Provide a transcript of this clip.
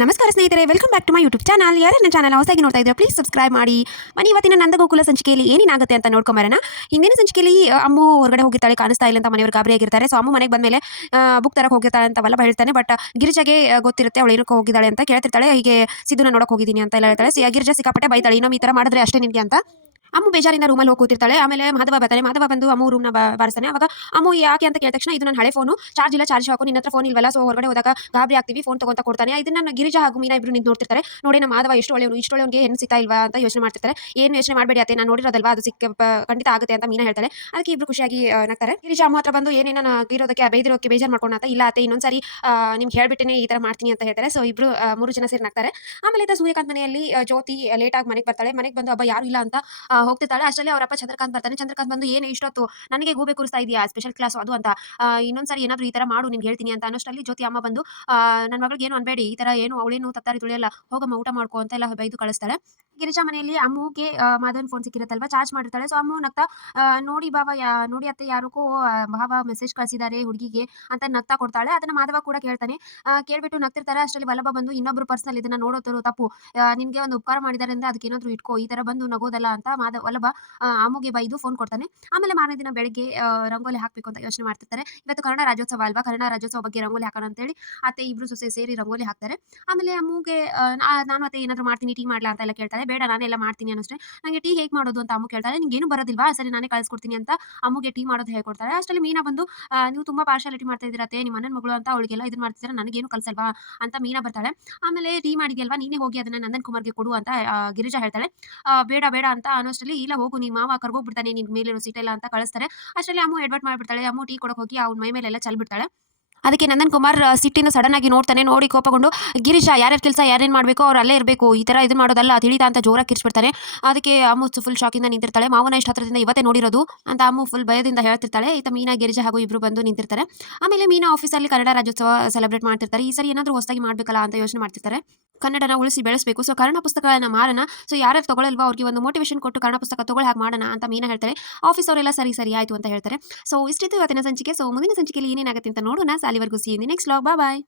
ನಮಸ್ಕಾರ ಸ್ನೇಹಿತರೆ, welcome back to my YouTube channel. ಯಾರು ನನ್ನ ಚಾನಲ್ ಹೊಸದಾಗಿ ನೋಡ್ತಾ ಇದ್ರೆ ಪ್ಲೀಸ್ ಸಬ್ಸ್ಕ್ರೈಬ್ ಮಾಡಿ. ಬನ್ನಿ ಇವತ್ತಿನ ನಂದಗೋಕುಲ ಸಂಚಿಕೆಯಲ್ಲಿ ಏನೇನಾಗುತ್ತೆ ಅಂತ ನೋಡ್ಕೊಂಬರೋಣ. ಹಿಂದಿನ ಸಂಚಿಕೆಯಲ್ಲಿ ಅಮ್ಮು ಹೊರಗಡೆ ಹೋಗಿರ್ತಾಳೆ, ಕಾಣಿಸ್ತಾ ಇಲ್ಲ ಅಂತ ಮನೆಯವರು ಗಾಬರಿ ಆಗಿರ್ತಾರೆ. ಸೊ ಅಮ್ಮು ಮನೆಗೆ ಬಂದಮೇಲೆ ಬುಕ್ ತರಕ್ಕೆ ಹೋಗಿರ್ತಾಳೆ ಅಂತ ವಲ್ಲಭ ಹೇಳ್ತಾನೆ. ಬಟ್ ಗಿರಿಜಾಗೆ ಗೊತ್ತಿರುತ್ತೆ ಅವಳು ಏನಕ್ಕೆ ಹೋಗಿದ್ದಾಳೆ ಅಂತ. ಕೇಳ್ತಿರ್ತಾಳೆ, ಹೀಗೆ ಸಿದ್ದುನ ನೋಡಕ್ಕೆ ಹೋಗಿದ್ದೀನಿ ಅಂತ ಎಲ್ಲ ಹೇಳ್ತಾಳೆ. ಗಿರಿಜಾ ಸಿಕ್ಕಾಪಟ್ಟೆ ಬೈತಾಳೆ, ಇನ್ನೊಮ್ಮೆ ಈ ಥರ ಮಾಡಿದ್ರೆ ಅಷ್ಟೇ ನಿನಗೆ ಅಂತ. ಅಮ್ಮು ಬೇಜಾರಿಂದ ರೂಮಲ್ಲಿ ಹೋಗಿ ಕೂತಿರ್ತಾಳೆ. ಆಮೇಲೆ ಮಾಧವ ಬರ್ತಾನೆ. ಮಾಧವ ಬಂದು ಅಮ್ಮು ರೂಮ್ನ ಬಾರಿಸ್ತಾನೆ. ಅವಾಗ ಅಮ್ಮು ಯಾಕೆ ಅಂತ ಕೇಳಿದ ತಕ್ಷಣ, ಇದು ನನ್ನ ಹಳೆ ಫೋನು, ಚಾರ್ಜ್ ಇಲ್ಲ, ಚಾರ್ಜ್ ಹಾಕು, ನಿನ್ನ ಹತ್ರ ಫೋನ್ ಇಲ್ವಲ್ಲ, ಸೊ ಹೊರಗಡೆ ಹೋದಾಗ ಗಾಬರಿ ಆಗ್ತೀವಿ, ಫೋನ್ ತಗೊಂತ ಕೊಡ್ತಾನೆ. ಇದನ್ನ ಗಿರಿಜಾ ಹಾಗೂ ಮೀನಾ ಇಬ್ರು ನಿಂತು ನೋಡ್ತಿರ್ತಾರೆ. ನೋಡಿ ನಮ್ಮ ಮಾಧವ ಎಷ್ಟು ಒಳ್ಳೆಯವನು, ಇಷ್ಟು ಒಳ್ಳೆಯವನಿಗೆ ಹೆಣ್ಣು ಸಿಗ್ತಾ ಇಲ್ವಾ ಅಂತ ಯೋಚನೆ ಮಾಡ್ತಿರ್ತಾರೆ. ಏನು ಯೋಚನೆ ಮಾಡಬೇಡಿ ಅತ್ತೆ, ನಾನು ನೋಡಿರೋದಲ್ವಾ, ಅದು ಖಂಡಿತ ಆಗುತ್ತೆ ಅಂತ ಮೀನಾ ಹೇಳ್ತಾಳೆ. ಅದಕ್ಕೆ ಇಬ್ರು ಖುಷಿಯಾಗಿ ನಗ್ತಾರೆ. ಗಿರಿಜಾ ಅಮ್ಮ ಹತ್ರ ಬಂದು ಏನೇನ ಇರೋದಕ್ಕೆ ಬೈದಿರೋಕ್ಕೆ ಬೇಜಾರು ಮಾಡ್ಕೊಂಡ ಇಲ್ಲ ಅತ್ತೆ, ಇನ್ನೊಂದ್ಸರಿ ನಿಮ್ಗೆ ಹೇಳ್ಬಿಟ್ಟೇನೆ ಈ ತರ ಮಾಡ್ತೀನಿ ಅಂತ ಹೇಳ್ತಾರೆ. ಸೊ ಇಬ್ರು 3 ಜನ ಸೇರಿ ನಗ್ತಾರೆ. ಆಮೇಲೆ ಸೂರ್ಯಕಾಂತ್ ಮನೆಯಲ್ಲಿ ಜ್ಯೋತಿ ಲೇಟ್ ಆಗಿ ಮನೆಗೆ ಬರ್ತಾಳೆ. ಮನೆಗೆ ಬಂದು ಹಬ್ಬ ಯಾರು ಇಲ್ಲ ಅಂತ ಹೋಗ್ತಿರ್ತಾಳೆ. ಅಷ್ಟರಲ್ಲಿ ಅವರಪ್ಪ ಚಂದ್ರಕಾಂತ್ ಬರ್ತಾನೆ. ಚಂದ್ರಕಾಂತ್ ಬಂದು ಏನು ಇಷ್ಟೊತ್ತು ನನಗೆ ಗೂಬೆ ಕೂರಿಸ್ತಾ ಇದೆಯಾ, ಸ್ಪೆಷಲ್ ಕ್ಲಾಸ್ ಅದು ಅಂತ, ಇನ್ನೊಂದ್ಸರಿ ಏನಾದ್ರು ಈ ತರ ಮಾಡು ನಿಮ್ಗೆ ಹೇಳ್ತೀನಿ ಅಂತ ಅನ್ನೋಷ್ಟರಲ್ಲಿ ಜ್ಯೋತಿ ಅಮ್ಮ ಬಂದು ನನ್ನ ಮಗಳಿಗೆ ಏನು ಅನ್ಬೇಡಿ, ಈ ತರ ಏನು ಅವಳೇನು ತತ್ತಾರಿ ತುಳಿಯಲ್ಲ, ಹೋಗಮ್ಮ ಊಟ ಮಾಡ್ಕೋ ಅಂತ ಎಲ್ಲ ಬೈದು ಕಳಿಸ್ತಾಳೆ. ಗಿರಿಜಾ ಮನೆಯಲ್ಲಿ ಅಮ್ಮುಗೆ ಮಾಧವನ್ ಫೋನ್ ಸಿಕ್ಕಿರುತ್ತಲ್ವಾ, ಚಾರ್ಜ್ ಮಾಡಿರ್ತಾಳೆ. ಸೊ ಅಮ್ಮು ನಗ್ತಾ ನೋಡಿ ಬಾವ, ನೋಡಿ ಅತ್ತೆ, ಯಾರಿಗೋ ಭಾವ ಮೆಸೇಜ್ ಕಳಿಸಿದ್ದಾರೆ ಹುಡುಗಿಗೆ ಅಂತ ನಗ್ತಾ ಕೊಡ್ತಾಳೆ. ಅದನ್ನ ಮಾಧವ ಕೂಡ ಕೇಳ್ತಾನೆ. ಕೇಳ್ಬಿಟ್ಟು ನಗ್ತಿರ್ತಾರೆ. ಅಷ್ಟರಲ್ಲಿ ವಲ್ಲಭ ಬಂದು ಇನ್ನೊಬ್ರು ಪರ್ಸನಲ್ ಇದನ್ನ ನೋಡೋದು ತಪ್ಪು, ನಿನ್ಗೆ ಒಂದು ಉಪಕಾರ ಮಾಡಿದ್ದಾರೆ ಅಂದ್ರೆ ಅದಕ್ಕೆ ಏನಾದ್ರು ಇಟ್ಕೋ, ಈ ತರ ಬಂದು ನಗೋದಲ್ಲ ಅಂತ ವಲ್ಲಭ ಅಮ್ಮುಗೆ ಬೈದು ಫೋನ್ ಕೊಡ್ತಾನೆ. ಆಮೇಲೆ ಮಾರನೇ ದಿನ ಬೆಳಗ್ಗೆ ರಂಗೋಲಿ ಹಾಕ್ಬೇಕು ಅಂತ ಯೋಚನೆ ಮಾಡ್ತಿರ್ತಾರೆ. ಇವತ್ತು ಕನ್ನಡ ರಾಜ್ಯೋತ್ಸವ ಅಲ್ವಾ, ಕನ್ನಡ ರಾಜ್ಯೋತ್ಸವ ಬಗ್ಗೆ ರಂಗೋಲಿ ಹಾಕೋಣ ಅಂತೇಳಿ ಅತ್ತೆ ಇಬ್ರು ಸೊಸೆ ಸೇರಿ ರಂಗೋಲಿ ಹಾಕ್ತಾರೆ. ಆಮೇಲೆ ಅಮ್ಮುಗೆ ನಾನು ಅತ್ತೆ ಏನಾದ್ರು ಮಾಡ್ತೀನಿ, ಟೀ ಮಾಡ್ಲಾ ಅಂತ ಎಲ್ಲ ಕೇಳ್ತಾಳೆ. ಬೇಡ ನಾನೆಲ್ಲ ಮಾಡ್ತೀನಿ ಅನ್ನೋಷ್ಟೇ. ನನಗೆ ಟೀ ಹೇಗೆ ಮಾಡೋದು ಅಂತ ಅಮ್ಮು ಕೇಳ್ತಾಳೆ. ನಿಂಗೆ ಏನು ಬರೋದಿಲ್ವಾ, ಸರಿ ನಾನೇ ಕಳ್ಸಿಕೊಡ್ತೀನಿ ಅಂತ ಅಮ್ಮುಗೆ ಟೀ ಮಾಡೋದು ಹೇಳ್ಕೊಡ್ತಾಳೆ. ಅಷ್ಟರಲ್ಲಿ ಮೀನಾ ಬಂದು ನೀವು ತುಂಬಾ ಪಾರ್ಶಾಲಿಟಿ ಮಾಡ್ತಾ ಇದ್ದೀರಾ ಅತ್ತೆ, ನಿಮ್ಮ ಅಣ್ಣನ ಮಗಳು ಅಂತ ಅವಳಿಗೆಲ್ಲ ಇದನ್ನ ಮಾಡ್ತಿದ್ದೀರಾ, ನನಗೇನು ಕಲ್ಸಲ್ವಾ ಅಂತ ಮೀನಾ ಬರ್ತಾಳೆ. ಆಮೇಲೆ ಟೀ ಮಾಡಿದ್ಯಲ್ವಾ, ನೀನೇ ಹೋಗಿ ಅದನ್ನ ನಂದನ್ ಕುಮಾರ್ಗೆ ಕೊಡು ಅಂತ ಗಿರಿಜಾ ಹೇಳ್ತಾಳೆ. ಬೇಡ ಬೇಡ ಅಂತ ಅನ್ನೋಷ್ಟರಲ್ಲಿ ಇಲ್ಲ ಹೋಗು, ನಿಮ್ಮ ಮಾವ ಕರ್ಗೋಗ್ಬಿಡ್ತಾನೆ ನಿನ್ ಮೇಲಿರೋ ಸೀಟೆಲ್ಲ ಅಂತ ಕಳಿಸ್ತಾರೆ. ಅಷ್ಟರಲ್ಲಿ ಅಮ್ಮು ಎಡ್ವರ್ಟ್ ಮಾಡ್ಬಿಡ್ತಾಳೆ. ಅಮ್ಮು ಟೀ ಕೊಡಕ್ಕೆ ಹೋಗಿ ಅವ್ನ ಮೈ ಮೇಲೆಲ್ಲ ಚಲ್ಬಿಡ್ತಾಳೆ. ಅದಕ್ಕೆ ನಂದನ್ ಕುಮಾರ್ ಸಿಟ್ಟಿನ ಸಡನ್ ಆಗಿ ನೋಡ್ತಾನೆ. ನೋಡಿ ಕೋಪಗೊಂಡು ಗಿರೀಶ ಯಾರ್ಯಾರ ಕೆಲಸ ಯಾರೇನು ಮಾಡಬೇಕು ಅವ್ರು ಅಲ್ಲೇ ಇರಬೇಕು, ಈ ತರ ಇದು ಮಾಡೋದಲ್ಲ ತಿಳಿತಾ ಅಂತ ಜೋರಾಗಿ ಕಿರ್ಚ್ಬಿಡ್ತಾನೆ. ಅದಕ್ಕೆ ಅಮ್ಮು ಫುಲ್ ಶಾಕಿಂದ ನಿಂತಿರ್ತಾಳೆ. ಮಾವನ ಇಷ್ಟ ಹತ್ರದಿಂದ ಇವತ್ತೇ ನೋಡಿರೋದು ಅಂತ ಅಮ್ಮು ಫುಲ್ ಭಯದಿಂದ ಹೇಳ್ತಿರ್ತಾಳೆ. ಈತ ಮೀನಾ ಗಿರಿಜಾ ಹಾಗೂ ಇಬ್ರು ಬಂದು ನಿಂತಿರ್ತಾರೆ. ಆಮೇಲೆ ಮೀನಾ ಆಫೀಸಲ್ಲಿ ಕನ್ನಡ ರಾಜ್ಯೋತ್ಸವ ಸೆಲೆಬ್ರೇಟ್ ಮಾಡ್ತಿರ್ತಾರೆ. ಈ ಸರಿ ಏನಾದರೂ ಹೊಸದಾಗಿ ಮಾಡ್ಬೇಕಲ್ಲ ಅಂತ ಯೋಚನೆ ಮಾಡ್ತಿರ್ತಾರೆ. ಕನ್ನಡನ ಉಳಿಸಿ ಬೆಳೆಸಬೇಕು, ಸೊ ಕನ್ನಡ ಪುಸ್ತಕಗಳನ್ನ ಮಾರಣ, ಸೊ ಯಾರ್ಯಾರು ತಗೊಳ್ಳಲ್ವಾ ಅವ್ರಿಗೆ ಒಂದು ಮೋಟಿವೇಶನ್ ಕೊಟ್ಟು ಕನ್ನಡ ಪುಸ್ತಕ ತಗೊಳ್ಳಿ ಹಾಗೆ ಮಾಡೋಣ ಅಂತ ಮೀನಾ ಹೇಳ್ತಾರೆ. ಆಫೀಸ್ ಅವರೆಲ್ಲ ಸರಿ ಸರಿ ಆಯ್ತು ಅಂತ ಹೇಳ್ತಾರೆ. ಸೊ ಇಷ್ಟಿತ್ತು ಇವತ್ತಿನ ಸಂಚಿಕೆ. ಸೊ ಮುಂದಿನ ಸಂಚಿಕೆಯಲ್ಲಿ ಏನೇನಾಗುತ್ತೆ ಅಂತ ನೋಡೋಣ. ಸಾಲಿವರೆಗೂ see in the next vlog. Bye.